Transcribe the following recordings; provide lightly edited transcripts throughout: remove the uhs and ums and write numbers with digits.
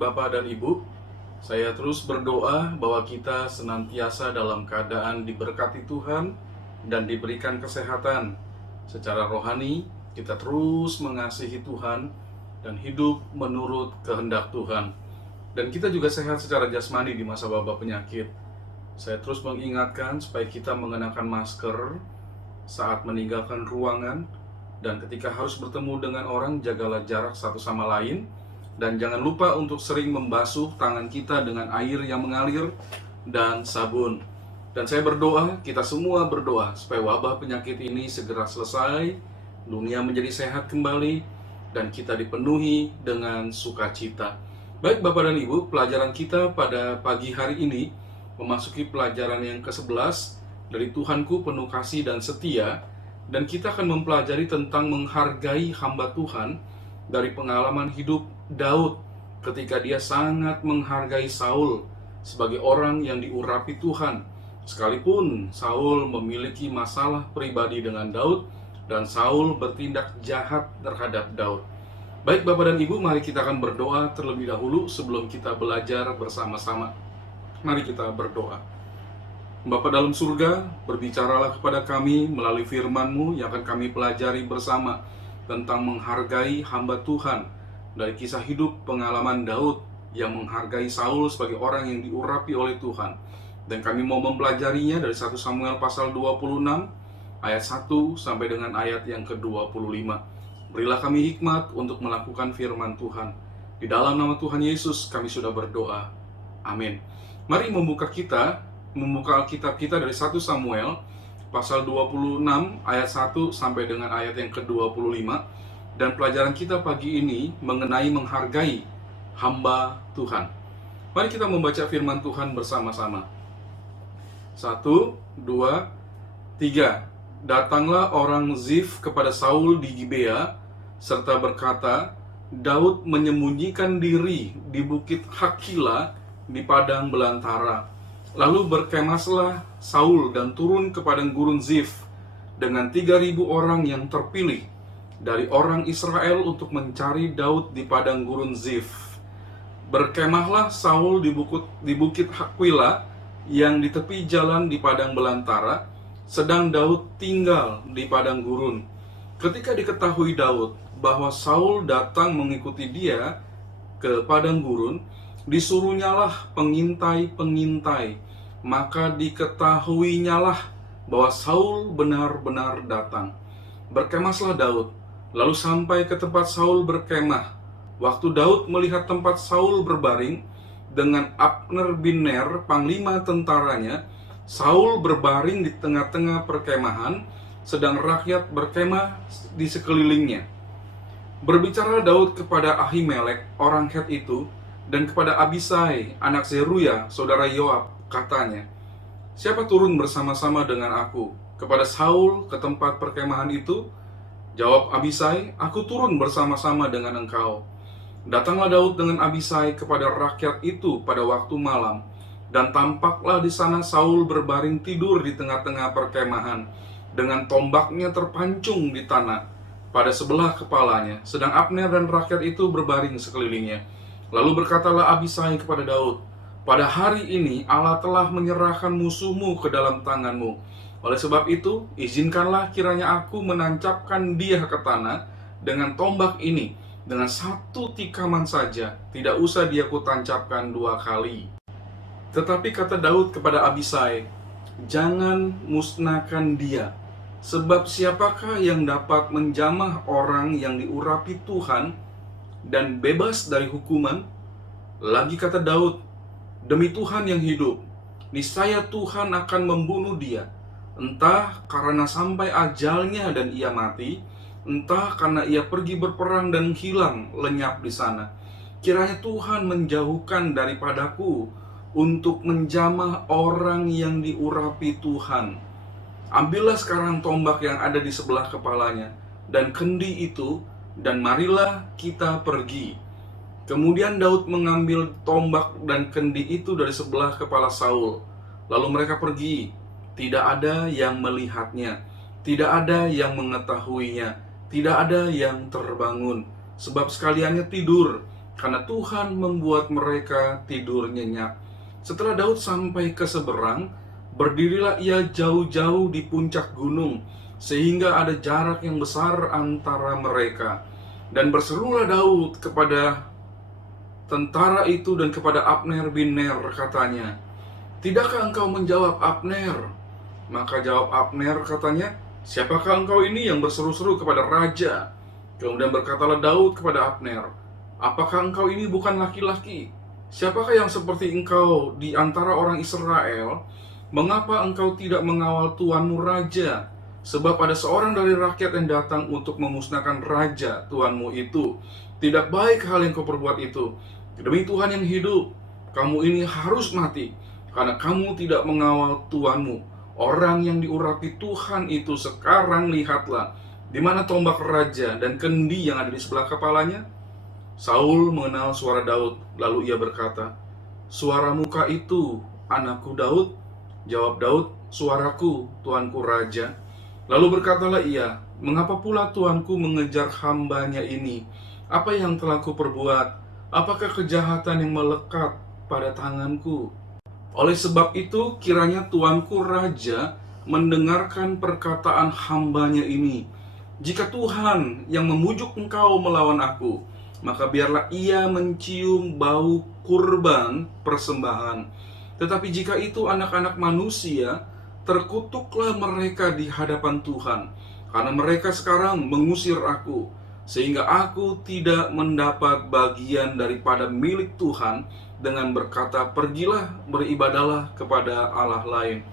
Bapak dan Ibu. Saya terus berdoa bahwa kita senantiasa dalam keadaan diberkati Tuhan dan diberikan kesehatan. Secara rohani, kita terus mengasihi Tuhan dan hidup menurut kehendak Tuhan. Dan kita juga sehat secara jasmani di masa wabah penyakit. Saya terus mengingatkan supaya kita mengenakan masker saat meninggalkan ruangan, dan ketika harus bertemu dengan orang, jagalah jarak satu sama lain. Dan jangan lupa untuk sering membasuh tangan kita dengan air yang mengalir dan sabun. Dan saya berdoa, kita semua berdoa, supaya wabah penyakit ini segera selesai, dunia menjadi sehat kembali, dan kita dipenuhi dengan sukacita. Baik Bapak dan Ibu, pelajaran kita pada pagi hari ini memasuki pelajaran yang ke-11 dari Tuhanku penuh kasih dan setia. Dan kita akan mempelajari tentang menghargai hamba Tuhan dari pengalaman hidup Daud ketika dia sangat menghargai Saul sebagai orang yang diurapi Tuhan. Sekalipun Saul memiliki masalah pribadi dengan Daud dan Saul bertindak jahat terhadap Daud. Baik Bapak dan Ibu, mari kita akan berdoa terlebih dahulu sebelum kita belajar bersama-sama. Mari kita berdoa. Bapa dalam surga, berbicaralah kepada kami melalui firman-Mu yang akan kami pelajari bersama tentang menghargai hamba Tuhan dari kisah hidup pengalaman Daud yang menghargai Saul sebagai orang yang diurapi oleh Tuhan. Dan kami mau mempelajarinya dari 1 Samuel pasal 26 ayat 1 sampai dengan ayat yang ke-25. Berilah kami hikmat untuk melakukan firman Tuhan. Di dalam nama Tuhan Yesus kami sudah berdoa. Amin. Mari membuka Alkitab kita dari 1 Samuel pasal 26 ayat 1 sampai dengan ayat yang ke-25. Dan pelajaran kita pagi ini mengenai menghargai hamba Tuhan. Mari kita membaca firman Tuhan bersama-sama. 1, 2, 3. Datanglah orang Zif kepada Saul di Gibea serta berkata, Daud menyembunyikan diri di bukit Hakila di padang belantara. Lalu berkemaslah Saul dan turun ke padang gurun Zif dengan 3.000 orang yang terpilih dari orang Israel untuk mencari Daud di padang gurun Zif. Berkemahlah Saul di bukit Hakila yang di tepi jalan di padang belantara, sedang Daud tinggal di padang gurun. Ketika diketahui Daud bahwa Saul datang mengikuti dia ke padang gurun, disuruhnyalah pengintai-pengintai, maka diketahuinyalah bahwa Saul benar-benar datang. Berkemaslah Daud, lalu sampai ke tempat Saul berkemah. Waktu Daud melihat tempat Saul berbaring dengan Abner bin Ner, panglima tentaranya, Saul berbaring di tengah-tengah perkemahan, sedang rakyat berkemah di sekelilingnya. Berbicara Daud kepada Ahimelek, orang Het itu, dan kepada Abisai, anak Zeruya, saudara Yoab, katanya, siapa turun bersama-sama dengan aku kepada Saul ke tempat perkemahan itu? Jawab Abisai, aku turun bersama-sama dengan engkau. Datanglah Daud dengan Abisai kepada rakyat itu pada waktu malam, dan tampaklah di sana Saul berbaring tidur di tengah-tengah perkemahan, dengan tombaknya terpancung di tanah pada sebelah kepalanya, sedang Abner dan rakyat itu berbaring sekelilingnya. Lalu berkatalah Abisai kepada Daud, pada hari ini Allah telah menyerahkan musuhmu ke dalam tanganmu. Oleh sebab itu, izinkanlah kiranya aku menancapkan dia ke tanah dengan tombak ini, dengan satu tikaman saja, tidak usah dia kutancapkan 2 kali. Tetapi kata Daud kepada Abisai, jangan musnahkan dia, sebab siapakah yang dapat menjamah orang yang diurapi Tuhan dan bebas dari hukuman? Lagi kata Daud, demi Tuhan yang hidup, niscaya Tuhan akan membunuh dia, entah karena sampai ajalnya dan ia mati, entah karena ia pergi berperang dan hilang lenyap di sana. Kiranya Tuhan menjauhkan daripadaku untuk menjamah orang yang diurapi Tuhan. Ambillah sekarang tombak yang ada di sebelah kepalanya dan kendi itu, dan marilah kita pergi. Kemudian Daud mengambil tombak dan kendi itu dari sebelah kepala Saul. Lalu mereka pergi. Tidak ada yang melihatnya, tidak ada yang mengetahuinya, tidak ada yang terbangun, sebab sekaliannya tidur, karena Tuhan membuat mereka tidur nyenyak. Setelah Daud sampai ke seberang, berdirilah ia jauh-jauh di puncak gunung, sehingga ada jarak yang besar antara mereka. Dan berserulah Daud kepada tentara itu dan kepada Abner bin Ner, katanya, "Tidakkah engkau menjawab, Abner?" Maka jawab Abner, katanya, "Siapakah engkau ini yang berseru-seru kepada raja?" Kemudian berkatalah Daud kepada Abner, "Apakah engkau ini bukan laki-laki? Siapakah yang seperti engkau di antara orang Israel? Mengapa engkau tidak mengawal tuanmu raja? Sebab ada seorang dari rakyat yang datang untuk memusnahkan raja tuanmu itu. Tidak baik hal yang kau perbuat itu. Demi Tuhan yang hidup, kamu ini harus mati, karena kamu tidak mengawal tuanmu. Orang yang diurapi Tuhan itu sekarang lihatlah, di mana tombak raja dan kendi yang ada di sebelah kepalanya." Saul mengenal suara Daud, lalu ia berkata, "Suara muka itu, anakku Daud?" Jawab Daud, "Suaraku, tuanku raja." Lalu berkatalah ia, "Mengapa pula tuanku mengejar hambanya ini? Apa yang telah kuperbuat? Apakah kejahatan yang melekat pada tanganku? Oleh sebab itu, kiranya tuanku raja mendengarkan perkataan hambanya ini. Jika Tuhan yang memujuk engkau melawan aku, maka biarlah ia mencium bau kurban persembahan. Tetapi jika itu anak-anak manusia, terkutuklah mereka di hadapan Tuhan, karena mereka sekarang mengusir aku, sehingga aku tidak mendapat bagian daripada milik Tuhan dengan berkata, 'Pergilah, beribadahlah kepada Allah lain.'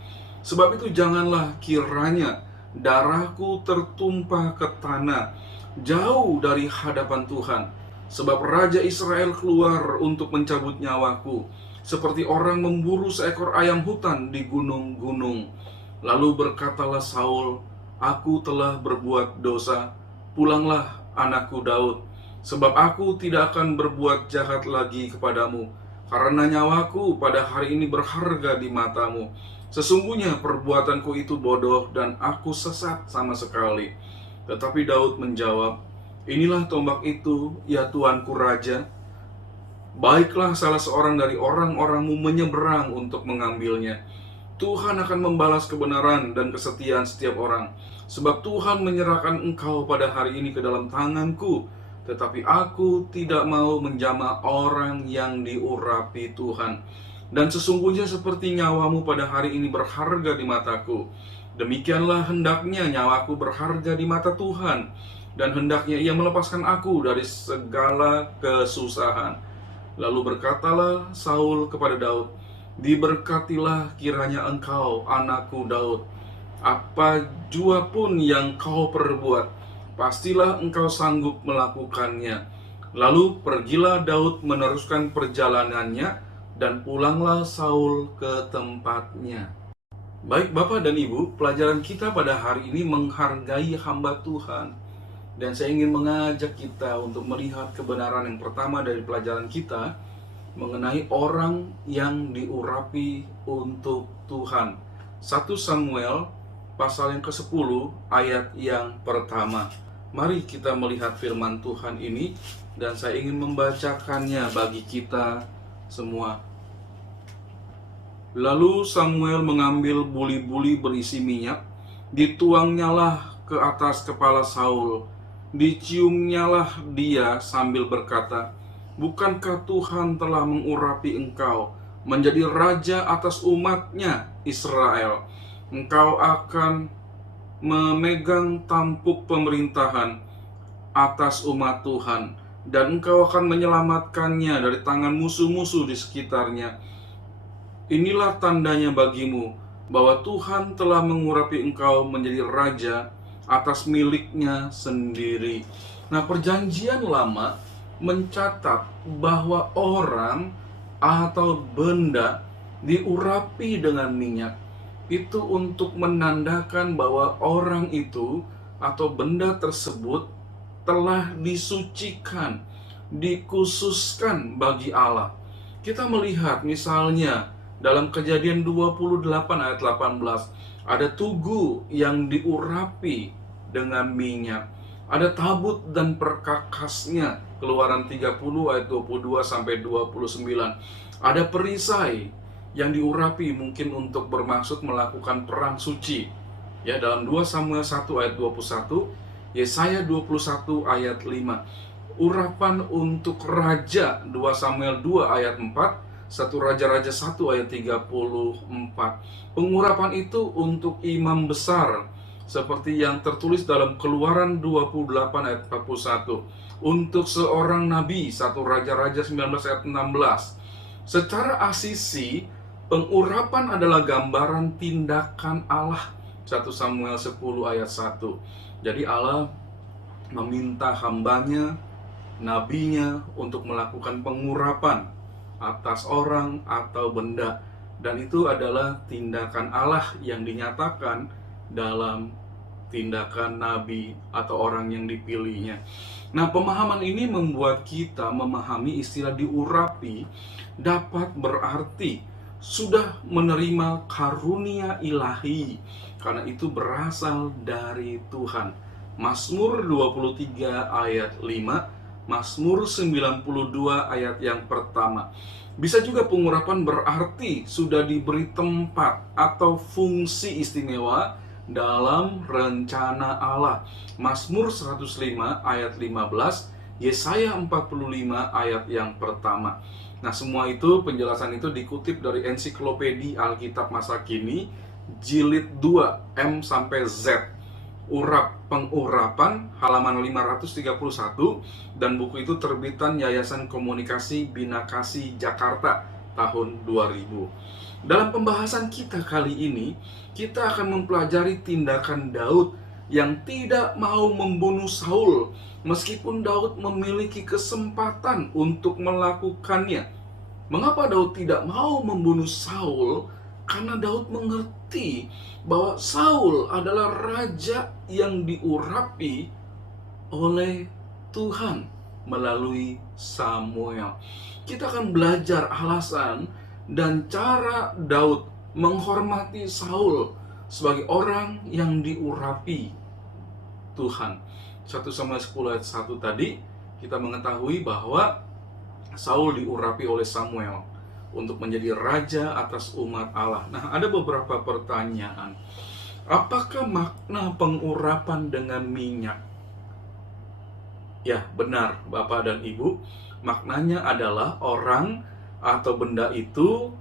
Sebab itu janganlah kiranya darahku tertumpah ke tanah jauh dari hadapan Tuhan. Sebab Raja Israel keluar untuk mencabut nyawaku, seperti orang memburu seekor ayam hutan di gunung-gunung." Lalu berkatalah Saul, "Aku telah berbuat dosa. Pulanglah, anakku Daud, sebab aku tidak akan berbuat jahat lagi kepadamu, karena nyawaku pada hari ini berharga di matamu. Sesungguhnya perbuatanku itu bodoh dan aku sesat sama sekali." Tetapi Daud menjawab, "Inilah tombak itu, ya tuanku raja. Baiklah salah seorang dari orang-orangmu menyeberang untuk mengambilnya. Tuhan akan membalas kebenaran dan kesetiaan setiap orang. Sebab Tuhan menyerahkan engkau pada hari ini ke dalam tanganku. Tetapi aku tidak mau menjamah orang yang diurapi Tuhan. Dan sesungguhnya seperti nyawamu pada hari ini berharga di mataku, demikianlah hendaknya nyawaku berharga di mata Tuhan. Dan hendaknya ia melepaskan aku dari segala kesusahan." Lalu berkatalah Saul kepada Daud, "Diberkatilah kiranya engkau, anakku Daud. Apa jua pun yang kau perbuat, pastilah engkau sanggup melakukannya." Lalu pergilah Daud meneruskan perjalanannya, dan pulanglah Saul ke tempatnya. Baik Bapak dan Ibu, pelajaran kita pada hari ini menghargai hamba Tuhan. Dan saya ingin mengajak kita untuk melihat kebenaran yang pertama dari pelajaran kita mengenai orang yang diurapi untuk Tuhan. 1 Samuel pasal yang ke-10 ayat yang pertama. Mari kita melihat firman Tuhan ini, dan saya ingin membacakannya bagi kita semua. Lalu Samuel mengambil buli-buli berisi minyak, dituangnyalah ke atas kepala Saul, diciumnyalah dia sambil berkata, "Bukankah Tuhan telah mengurapi engkau menjadi raja atas umatnya Israel? Engkau akan memegang tampuk pemerintahan atas umat Tuhan, dan engkau akan menyelamatkannya dari tangan musuh-musuh di sekitarnya. Inilah tandanya bagimu bahwa Tuhan telah mengurapi engkau menjadi raja atas miliknya sendiri." Nah, perjanjian lama mencatat bahwa orang atau benda diurapi dengan minyak itu untuk menandakan bahwa orang itu atau benda tersebut telah disucikan, dikhususkan bagi Allah. Kita melihat misalnya dalam Kejadian 28 ayat 18, ada tugu yang diurapi dengan minyak, ada tabut dan perkakasnya Keluaran 30 ayat 22 sampai 29. Ada perisai yang diurapi mungkin untuk bermaksud melakukan perang suci. Ya, dalam 2 Samuel 1 ayat 21, Yesaya 21 ayat 5. Urapan untuk raja 2 Samuel 2 ayat 4, 1 Raja-Raja 1 ayat 34. Pengurapan itu untuk imam besar seperti yang tertulis dalam Keluaran 28 ayat 41. Untuk seorang nabi 1 Raja-Raja 19 ayat 16. Secara asisi, pengurapan adalah gambaran tindakan Allah 1 Samuel 10 ayat 1. Jadi Allah meminta hambanya, nabinya untuk melakukan pengurapan atas orang atau benda. Dan itu adalah tindakan Allah yang dinyatakan dalam tindakan nabi atau orang yang dipilihnya. Nah, pemahaman ini membuat kita memahami istilah diurapi dapat berarti sudah menerima karunia ilahi, karena itu berasal dari Tuhan. Mazmur 23 ayat 5, Mazmur 92 ayat yang pertama. Bisa juga pengurapan berarti sudah diberi tempat atau fungsi istimewa dalam rencana Allah. Mazmur 105 ayat 15, Yesaya 45 ayat yang pertama. Nah, semua itu, penjelasan itu dikutip dari Ensiklopedia Alkitab Masa Kini, Jilid 2 M sampai Z. Pengurapan halaman 531, dan buku itu terbitan Yayasan Komunikasi Bina Kasih Jakarta tahun 2000. Dalam pembahasan kita kali ini, kita akan mempelajari tindakan Daud yang tidak mau membunuh Saul meskipun Daud memiliki kesempatan untuk melakukannya. Mengapa Daud tidak mau membunuh Saul? Karena Daud mengerti bahwa Saul adalah raja yang diurapi oleh Tuhan melalui Samuel. Kita akan belajar alasan dan cara Daud menghormati Saul sebagai orang yang diurapi Tuhan. 1 Samuel 10 ayat 1 tadi kita mengetahui bahwa Saul diurapi oleh Samuel untuk menjadi raja atas umat Allah. Nah, ada beberapa pertanyaan. Apakah makna pengurapan dengan minyak? Ya, benar Bapak dan Ibu. Maknanya adalah orang atau benda itu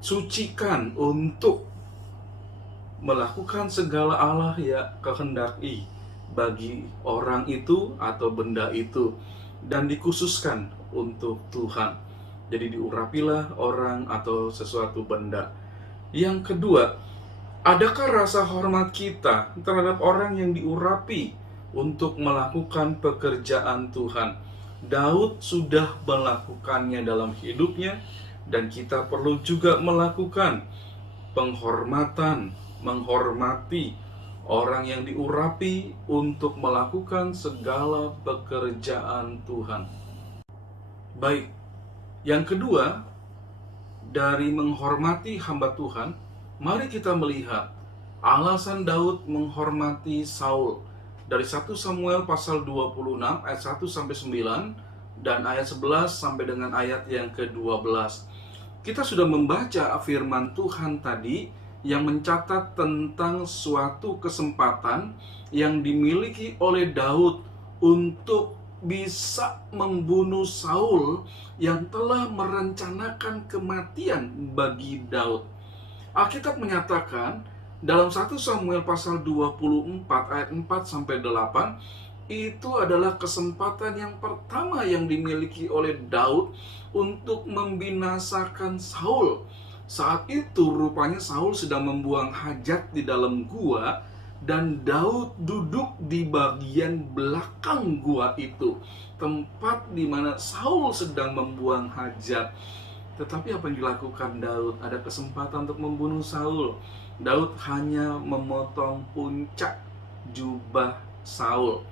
disucikan untuk melakukan segala Allah ya kehendaki bagi orang itu atau benda itu, dan dikhususkan untuk Tuhan. Jadi diurapilah orang atau sesuatu benda. Yang kedua, adakah rasa hormat kita terhadap orang yang diurapi untuk melakukan pekerjaan Tuhan? Daud sudah melakukannya dalam hidupnya, dan kita perlu juga melakukan penghormatan, menghormati orang yang diurapi untuk melakukan segala pekerjaan Tuhan. Baik, yang kedua, dari menghormati hamba Tuhan, mari kita melihat alasan Daud menghormati Saul dari 1 Samuel pasal 26 ayat 1 sampai 9 dan ayat 11 sampai dengan ayat yang ke-12. Kita sudah membaca firman Tuhan tadi yang mencatat tentang suatu kesempatan yang dimiliki oleh Daud untuk bisa membunuh Saul yang telah merencanakan kematian bagi Daud. Alkitab menyatakan dalam 1 Samuel pasal 24 ayat 4 sampai 8, itu adalah kesempatan yang pertama yang dimiliki oleh Daud untuk membinasakan Saul. Saat itu rupanya Saul sedang membuang hajat di dalam gua, dan Daud duduk di bagian belakang gua itu, tempat di mana Saul sedang membuang hajat. Tetapi apa yang dilakukan Daud? Ada kesempatan untuk membunuh Saul. Daud hanya memotong puncak jubah Saul.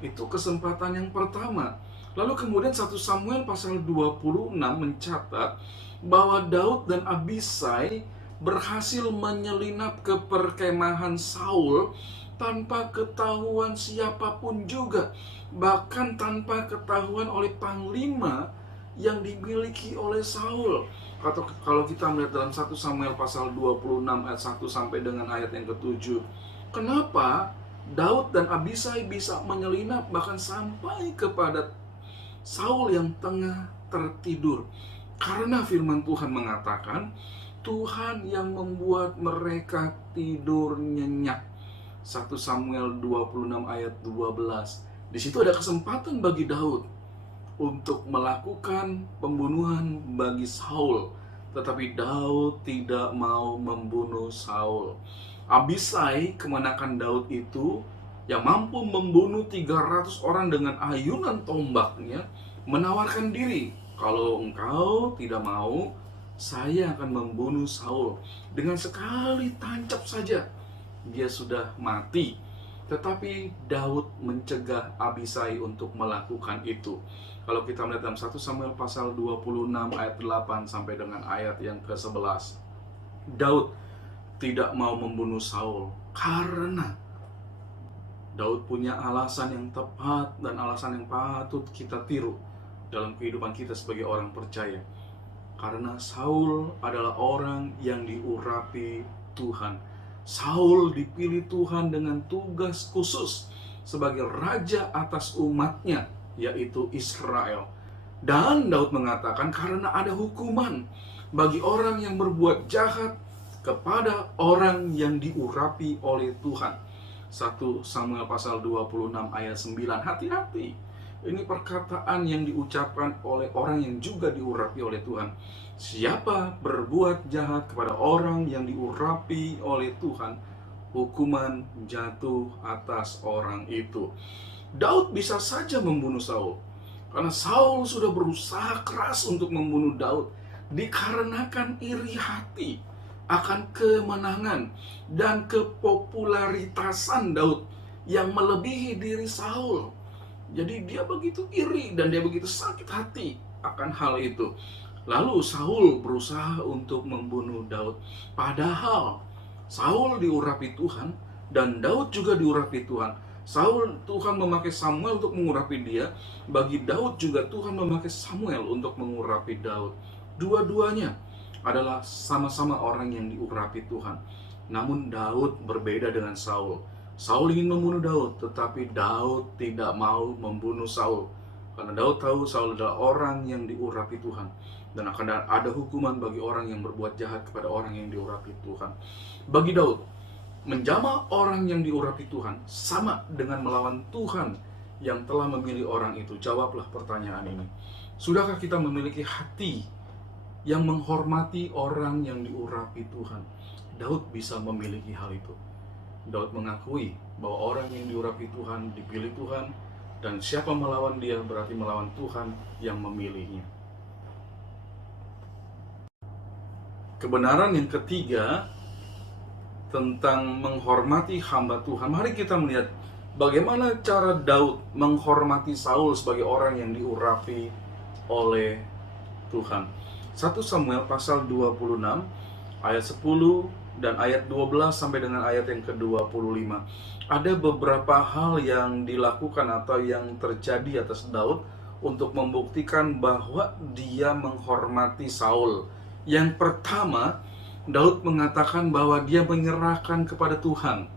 Itu kesempatan yang pertama. Lalu kemudian 1 Samuel pasal 26 mencatat bahwa Daud dan Abisai berhasil menyelinap ke perkemahan Saul tanpa ketahuan siapapun juga, bahkan tanpa ketahuan oleh panglima yang dimiliki oleh Saul. Atau kalau kita melihat dalam 1 Samuel pasal 26 ayat 1 sampai dengan ayat yang ke-7, kenapa Daud dan Abisai bisa menyelinap bahkan sampai kepada Saul yang tengah tertidur? Karena firman Tuhan mengatakan, Tuhan yang membuat mereka tidur nyenyak. 1 Samuel 26 ayat 12. Di situ ada kesempatan bagi Daud untuk melakukan pembunuhan bagi Saul, tetapi Daud tidak mau membunuh Saul. Abisai, kemenakan Daud itu, yang mampu membunuh 300 orang dengan ayunan tombaknya, menawarkan diri, kalau engkau tidak mau, saya akan membunuh Saul. Dengan sekali tancap saja, dia sudah mati. Tetapi Daud mencegah Abisai untuk melakukan itu. Kalau kita melihat dalam 1 Samuel pasal 26 ayat 8 sampai dengan ayat yang ke-11, Daud tidak mau membunuh Saul karena Daud punya alasan yang tepat dan alasan yang patut kita tiru dalam kehidupan kita sebagai orang percaya. Karena Saul adalah orang yang diurapi Tuhan. Saul dipilih Tuhan dengan tugas khusus sebagai raja atas umatnya, yaitu Israel. Dan Daud mengatakan karena ada hukuman bagi orang yang berbuat jahat kepada orang yang diurapi oleh Tuhan. 1 Samuel pasal 26 ayat 9. Hati-hati. Ini perkataan yang diucapkan oleh orang yang juga diurapi oleh Tuhan. Siapa berbuat jahat kepada orang yang diurapi oleh Tuhan, hukuman jatuh atas orang itu. Daud bisa saja membunuh Saul, karena Saul sudah berusaha keras untuk membunuh Daud, dikarenakan iri hati akan kemenangan dan kepopularitasan Daud yang melebihi diri Saul. Jadi dia begitu iri dan dia begitu sakit hati akan hal itu. Lalu Saul berusaha untuk membunuh Daud. Padahal Saul diurapi Tuhan dan Daud juga diurapi Tuhan. Tuhan memakai Samuel untuk mengurapi dia. Bagi Daud juga Tuhan memakai Samuel untuk mengurapi Daud. Dua-duanya adalah sama-sama orang yang diurapi Tuhan. Namun Daud berbeda dengan Saul. Saul ingin membunuh Daud, tetapi Daud tidak mau membunuh Saul. Karena Daud tahu Saul adalah orang yang diurapi Tuhan. Dan akan ada hukuman bagi orang yang berbuat jahat kepada orang yang diurapi Tuhan. Bagi Daud, menjamah orang yang diurapi Tuhan sama dengan melawan Tuhan yang telah memilih orang itu. Jawablah pertanyaan ini. Sudahkah kita memiliki hati yang menghormati orang yang diurapi Tuhan? Daud bisa memiliki hal itu. Daud mengakui bahwa orang yang diurapi Tuhan dipilih Tuhan, dan siapa melawan dia berarti melawan Tuhan yang memilihnya. Kebenaran yang ketiga tentang menghormati hamba Tuhan. Mari kita melihat bagaimana cara Daud menghormati Saul sebagai orang yang diurapi oleh Tuhan. 1 Samuel pasal 26 ayat 10 dan ayat 12 sampai dengan ayat yang ke-25. Ada beberapa hal yang dilakukan atau yang terjadi atas Daud untuk membuktikan bahwa dia menghormati Saul. Yang pertama, Daud mengatakan bahwa dia menyerahkan kepada Tuhan.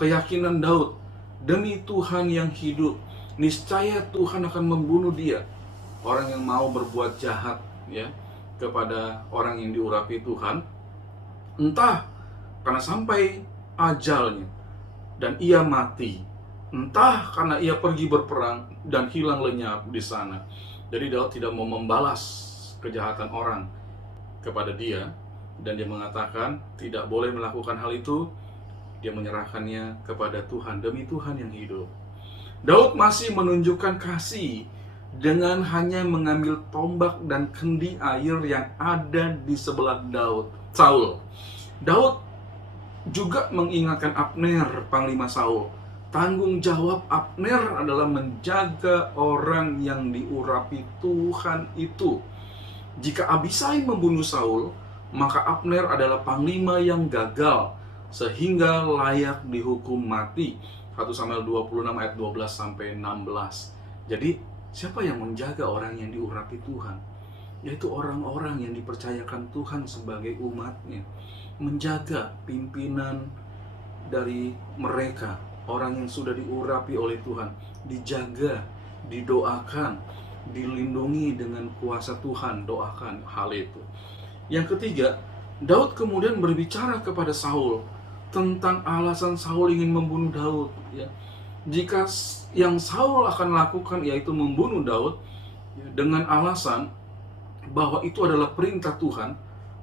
Keyakinan Daud, demi Tuhan yang hidup, niscaya Tuhan akan membunuh dia. Orang yang mau berbuat jahat kepada orang yang diurapi Tuhan, entah karena sampai ajalnya dan ia mati, entah karena ia pergi berperang dan hilang lenyap di sana. Jadi Daud tidak mau membalas kejahatan orang kepada dia, dan dia mengatakan tidak boleh melakukan hal itu. Dia menyerahkannya kepada Tuhan, demi Tuhan yang hidup. Daud masih menunjukkan kasih dengan hanya mengambil tombak dan kendi air yang ada di sebelah Saul. Daud juga mengingatkan Abner, panglima Saul. Tanggung jawab Abner adalah menjaga orang yang diurapi Tuhan itu. Jika Abisai membunuh Saul, maka Abner adalah panglima yang gagal. sehingga layak dihukum mati. 1 Samuel 26 ayat 12 sampai 16. Jadi siapa yang menjaga orang yang diurapi Tuhan? Yaitu orang-orang yang dipercayakan Tuhan sebagai umatnya, menjaga pimpinan dari mereka, orang yang sudah diurapi oleh Tuhan, dijaga, didoakan, dilindungi dengan kuasa Tuhan. Doakan hal itu. Yang ketiga, Daud kemudian berbicara kepada Saul tentang alasan Saul ingin membunuh Daud, ya. Jika yang Saul akan lakukan yaitu membunuh Daud, ya, dengan alasan bahwa itu adalah perintah Tuhan,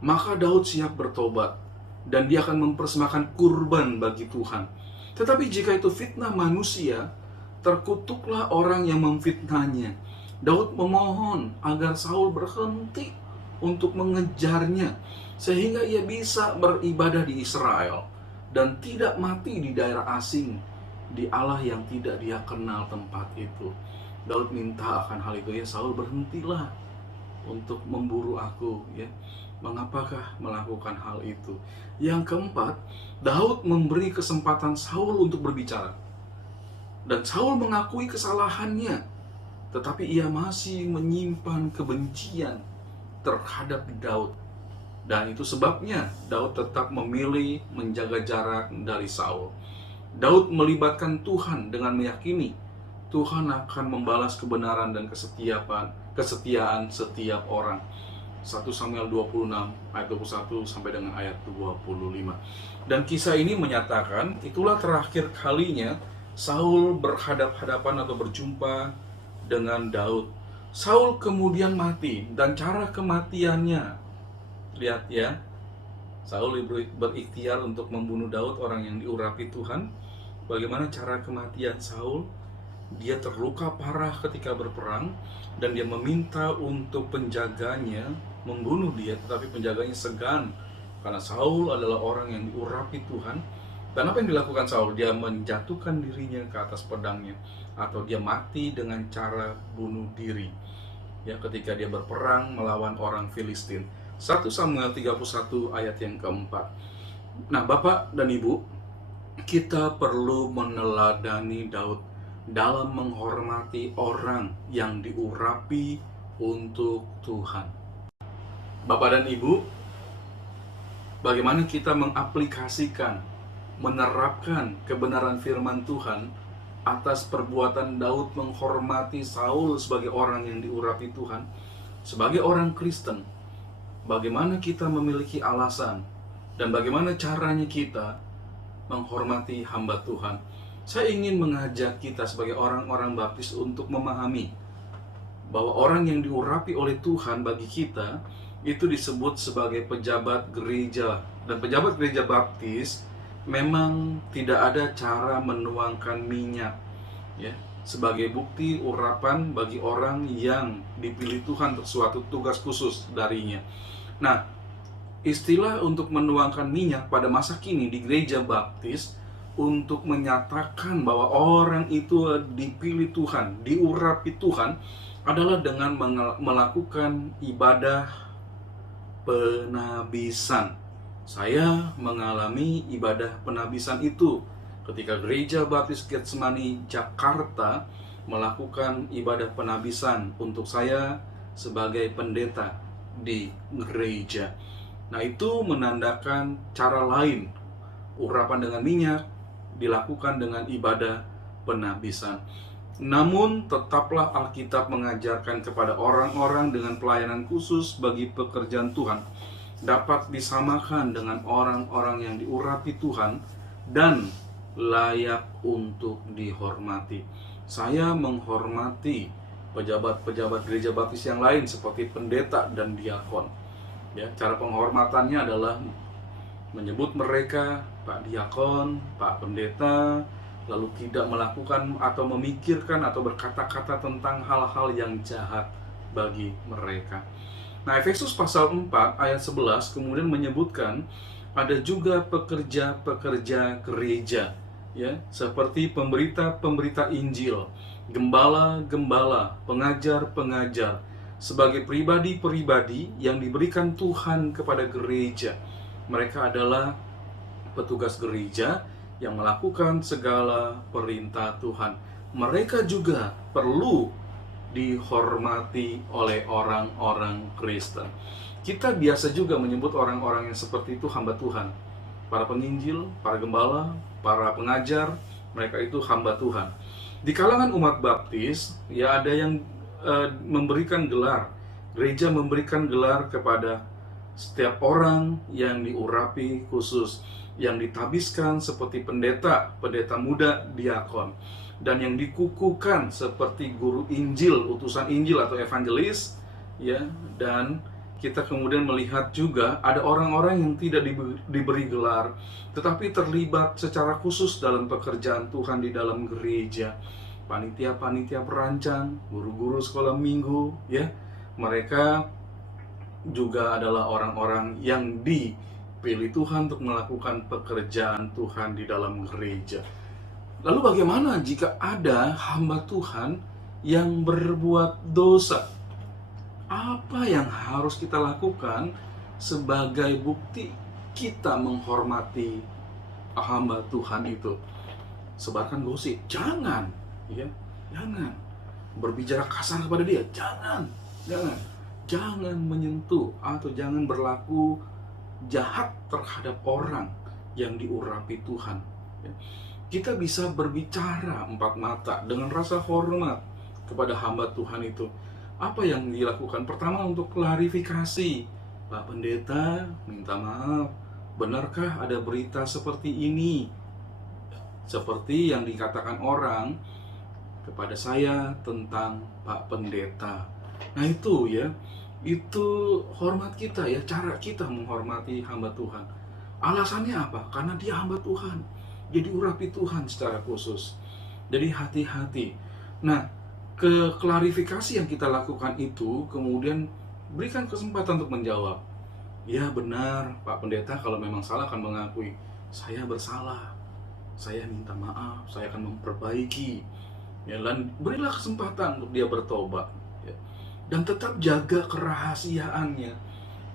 maka Daud siap bertobat dan dia akan mempersembahkan kurban bagi Tuhan. Tetapi jika itu fitnah manusia, terkutuklah orang yang memfitnahnya. Daud memohon agar Saul berhenti untuk mengejarnya, sehingga ia bisa beribadah di Israel dan tidak mati di daerah asing, di Allah yang tidak dia kenal tempat itu. Daud minta akan hal itu, ya Saul, berhentilah untuk memburu aku, ya. Mengapakah melakukan hal itu? Yang keempat, Daud memberi kesempatan Saul untuk berbicara. Dan Saul mengakui kesalahannya, tetapi ia masih menyimpan kebencian terhadap Daud. Dan itu sebabnya Daud tetap memilih menjaga jarak dari Saul. Daud melibatkan Tuhan dengan meyakini Tuhan akan membalas kebenaran dan kesetiaan setiap orang. 1 Samuel 26 ayat 21 sampai dengan ayat 25. Dan kisah ini menyatakan itulah terakhir kalinya Saul berhadap-hadapan atau berjumpa dengan Daud. Saul kemudian mati, dan cara kematiannya, lihat ya, Saul berikhtiar untuk membunuh Daud, orang yang diurapi Tuhan. Bagaimana cara kematian Saul? Dia terluka parah ketika berperang, dan dia meminta untuk penjaganya membunuh dia, tetapi penjaganya segan karena Saul adalah orang yang diurapi Tuhan. Dan apa yang dilakukan Saul? Dia menjatuhkan dirinya ke atas pedangnya, atau dia mati dengan cara bunuh diri, ya, ketika dia berperang melawan orang Filistin. 1 Samuel 31 ayat yang keempat. Nah, Bapak dan Ibu, kita perlu meneladani Daud dalam menghormati orang yang diurapi untuk Tuhan. Bapak dan Ibu, bagaimana kita mengaplikasikan, menerapkan kebenaran firman Tuhan atas perbuatan Daud menghormati Saul sebagai orang yang diurapi Tuhan? Sebagai orang Kristen, bagaimana kita memiliki alasan dan bagaimana caranya kita menghormati hamba Tuhan? Saya ingin mengajak kita sebagai orang-orang baptis untuk memahami bahwa orang yang diurapi oleh Tuhan bagi kita itu disebut sebagai pejabat gereja. Dan pejabat gereja baptis memang tidak ada cara menuangkan minyak, ya, sebagai bukti urapan bagi orang yang dipilih Tuhan untuk suatu tugas khusus darinya. Nah, istilah untuk menuangkan minyak pada masa kini di gereja baptis untuk menyatakan bahwa orang itu dipilih Tuhan, diurapi Tuhan, adalah dengan melakukan ibadah penabisan. Saya mengalami ibadah penabisan itu ketika Gereja Baptis Getsemani Jakarta melakukan ibadah penabisan untuk saya sebagai pendeta di gereja. Nah, itu menandakan cara lain urapan dengan minyak dilakukan dengan ibadah penabisan. Namun tetaplah Alkitab mengajarkan kepada orang-orang dengan pelayanan khusus bagi pekerjaan Tuhan dapat disamakan dengan orang-orang yang diurapi Tuhan dan layak untuk dihormati. Saya menghormati pejabat-pejabat gereja baptis yang lain seperti pendeta dan diakon. Ya, cara penghormatannya adalah menyebut mereka Pak Diakon, Pak Pendeta, lalu tidak melakukan atau memikirkan atau berkata-kata tentang hal-hal yang jahat bagi mereka. Nah, Efesus pasal 4 ayat 11 kemudian menyebutkan ada juga pekerja-pekerja gereja, ya, seperti pemberita-pemberita Injil, gembala-gembala, pengajar-pengajar, sebagai pribadi-pribadi yang diberikan Tuhan kepada gereja. Mereka adalah petugas gereja yang melakukan segala perintah Tuhan. Mereka juga perlu dihormati oleh orang-orang Kristen. Kita biasa juga menyebut orang-orang yang seperti itu hamba Tuhan. Para penginjil, para gembala, para pengajar, mereka itu hamba Tuhan. Di kalangan umat baptis, ya ada yang memberikan gelar. Gereja memberikan gelar kepada setiap orang yang diurapi khusus, yang ditabiskan seperti pendeta, pendeta muda, diakon, dan yang dikukuhkan seperti guru Injil, utusan Injil atau evangelis, ya. Dan kita kemudian melihat juga ada orang-orang yang tidak diberi gelar, tetapi terlibat secara khusus dalam pekerjaan Tuhan di dalam gereja. Panitia-panitia perancang, guru-guru sekolah minggu, ya. Mereka juga adalah orang-orang yang dipilih Tuhan untuk melakukan pekerjaan Tuhan di dalam gereja. Lalu bagaimana jika ada hamba Tuhan yang berbuat dosa? Apa yang harus kita lakukan sebagai bukti kita menghormati hamba Tuhan itu? Sebarkan gosip? Jangan, ya, jangan. Berbicara kasar kepada dia? Jangan. Jangan menyentuh atau jangan berlaku jahat terhadap orang yang diurapi Tuhan. Kita bisa berbicara empat mata dengan rasa hormat kepada hamba Tuhan itu. Apa yang dilakukan? Pertama, untuk klarifikasi. Pak Pendeta, minta maaf, benarkah ada berita seperti ini? Seperti yang dikatakan orang kepada saya tentang Pak Pendeta. Nah itu ya, itu hormat kita ya, cara kita menghormati hamba Tuhan. Alasannya apa? Karena dia hamba Tuhan, jadi urapi Tuhan secara khusus. Jadi hati-hati. Nah, klarifikasi yang kita lakukan itu kemudian berikan kesempatan untuk menjawab. Ya benar, Pak Pendeta, kalau memang salah akan mengakui, saya bersalah, saya minta maaf, saya akan memperbaiki. Ya, dan berilah kesempatan untuk dia bertobat. Ya. Dan tetap jaga kerahasiaannya.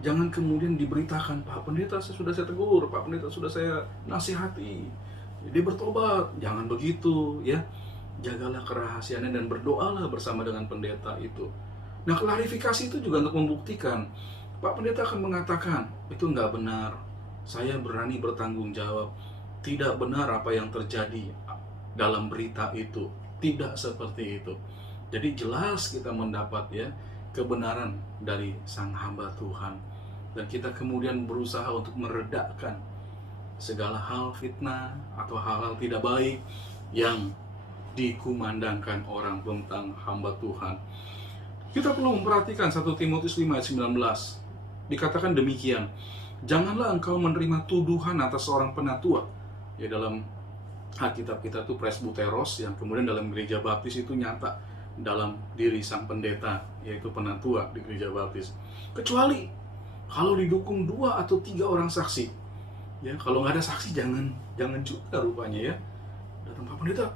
Jangan kemudian diberitakan, Pak Pendeta sudah saya tegur, Pak Pendeta sudah saya nasihati, dia bertobat. Jangan begitu, ya. Jagalah kerahasiaannya dan berdoalah bersama dengan pendeta itu. Nah, klarifikasi itu juga untuk membuktikan, Pak Pendeta akan mengatakan, itu nggak benar, saya berani bertanggung jawab, tidak benar apa yang terjadi dalam berita itu, tidak seperti itu. Jadi jelas kita mendapat ya kebenaran dari sang hamba Tuhan, dan kita kemudian berusaha untuk meredakan segala hal fitnah atau hal-hal tidak baik yang dikumandangkan orang tentang hamba Tuhan. Kita perlu memperhatikan 1 Timotius 5 ayat 19. Dikatakan demikian, janganlah engkau menerima tuduhan atas seorang penatua. Ya, dalam Alkitab kita itu presbuteros, yang kemudian dalam gereja baptis itu nyata dalam diri sang pendeta, yaitu penatua di gereja baptis. Kecuali kalau didukung 2 atau 3 orang saksi. Ya, kalau nggak ada saksi jangan juga rupanya ya. Datang, Pak Pendeta,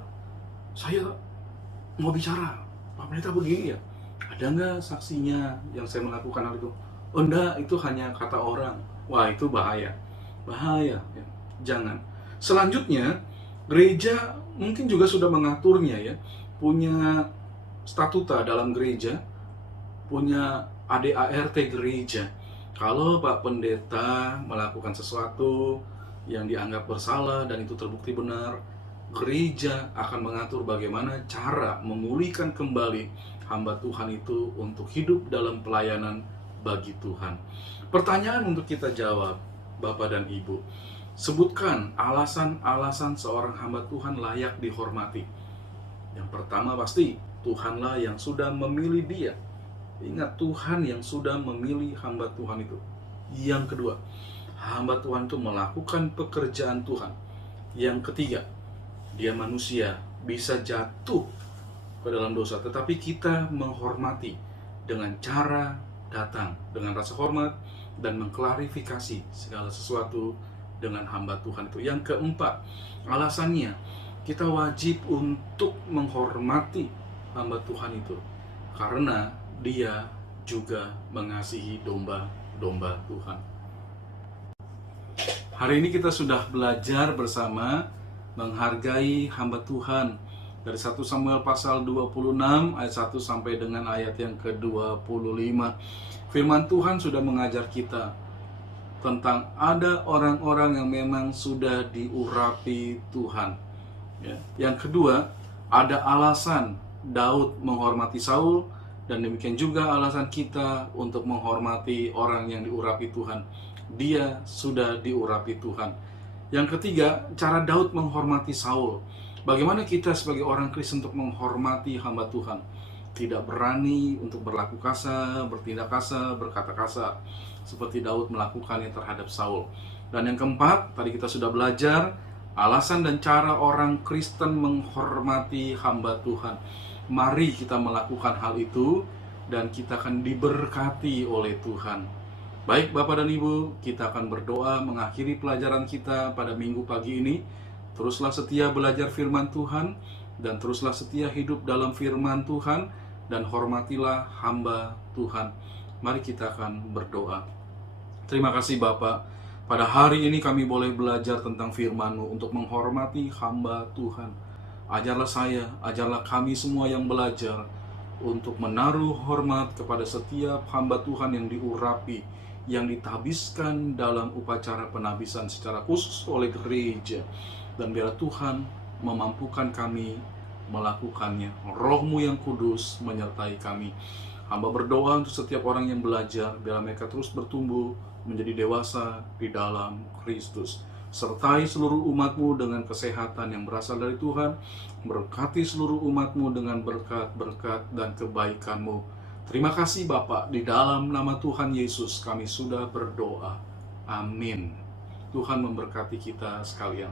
saya mau bicara, Pak Pendeta begini ya, ada nggak saksinya yang saya melakukan hal itu? Oh enggak, itu hanya kata orang. Wah, itu bahaya ya. Jangan. Selanjutnya, gereja mungkin juga sudah mengaturnya ya, punya statuta dalam gereja, punya ADART gereja. Kalau Pak Pendeta melakukan sesuatu yang dianggap bersalah dan itu terbukti benar, gereja akan mengatur bagaimana cara memulihkan kembali hamba Tuhan itu untuk hidup dalam pelayanan bagi Tuhan. Pertanyaan untuk kita jawab, Bapak dan Ibu, sebutkan alasan-alasan seorang hamba Tuhan layak dihormati. Yang pertama pasti, Tuhanlah yang sudah memilih dia. Ingat, Tuhan yang sudah memilih hamba Tuhan itu. Yang kedua, hamba Tuhan itu melakukan pekerjaan Tuhan. Yang ketiga, dia manusia, bisa jatuh ke dalam dosa, tetapi kita menghormati dengan cara datang dengan rasa hormat dan mengklarifikasi segala sesuatu dengan hamba Tuhan itu. Yang keempat, alasannya kita wajib untuk menghormati hamba Tuhan itu karena dia juga mengasihi domba-domba Tuhan. Hari ini kita sudah belajar bersama menghargai hamba Tuhan dari 1 Samuel pasal 26 ayat 1 sampai dengan ayat yang ke-25. Firman Tuhan sudah mengajar kita tentang ada orang-orang yang memang sudah diurapi Tuhan. Ya. Yang kedua, ada alasan Daud menghormati Saul, dan demikian juga alasan kita untuk menghormati orang yang diurapi Tuhan. Dia sudah diurapi Tuhan. Yang ketiga, cara Daud menghormati Saul. Bagaimana kita sebagai orang Kristen untuk menghormati hamba Tuhan? Tidak berani untuk berlaku kasar, bertindak kasar, berkata kasar, seperti Daud melakukannya terhadap Saul. Dan yang keempat, tadi kita sudah belajar alasan dan cara orang Kristen menghormati hamba Tuhan. Mari kita melakukan hal itu dan kita akan diberkati oleh Tuhan. Baik Bapak dan Ibu, kita akan berdoa mengakhiri pelajaran kita pada minggu pagi ini. Teruslah setia belajar firman Tuhan dan teruslah setia hidup dalam firman Tuhan dan hormatilah hamba Tuhan. Mari kita akan berdoa. Terima kasih Bapak, pada hari ini kami boleh belajar tentang firman-Mu untuk menghormati hamba Tuhan. Ajarlah saya, ajarlah kami semua yang belajar untuk menaruh hormat kepada setiap hamba Tuhan yang diurapi, yang ditabiskan dalam upacara penabisan secara khusus oleh gereja. Dan biarlah Tuhan memampukan kami melakukannya. Roh-Mu yang kudus menyertai kami. Hamba berdoa untuk setiap orang yang belajar, biarlah mereka terus bertumbuh menjadi dewasa di dalam Kristus. Sertai seluruh umat-Mu dengan kesehatan yang berasal dari Tuhan. Berkati seluruh umat-Mu dengan berkat-berkat dan kebaikan-Mu. Terima kasih Bapa, di dalam nama Tuhan Yesus kami sudah berdoa. Amin. Tuhan memberkati kita sekalian.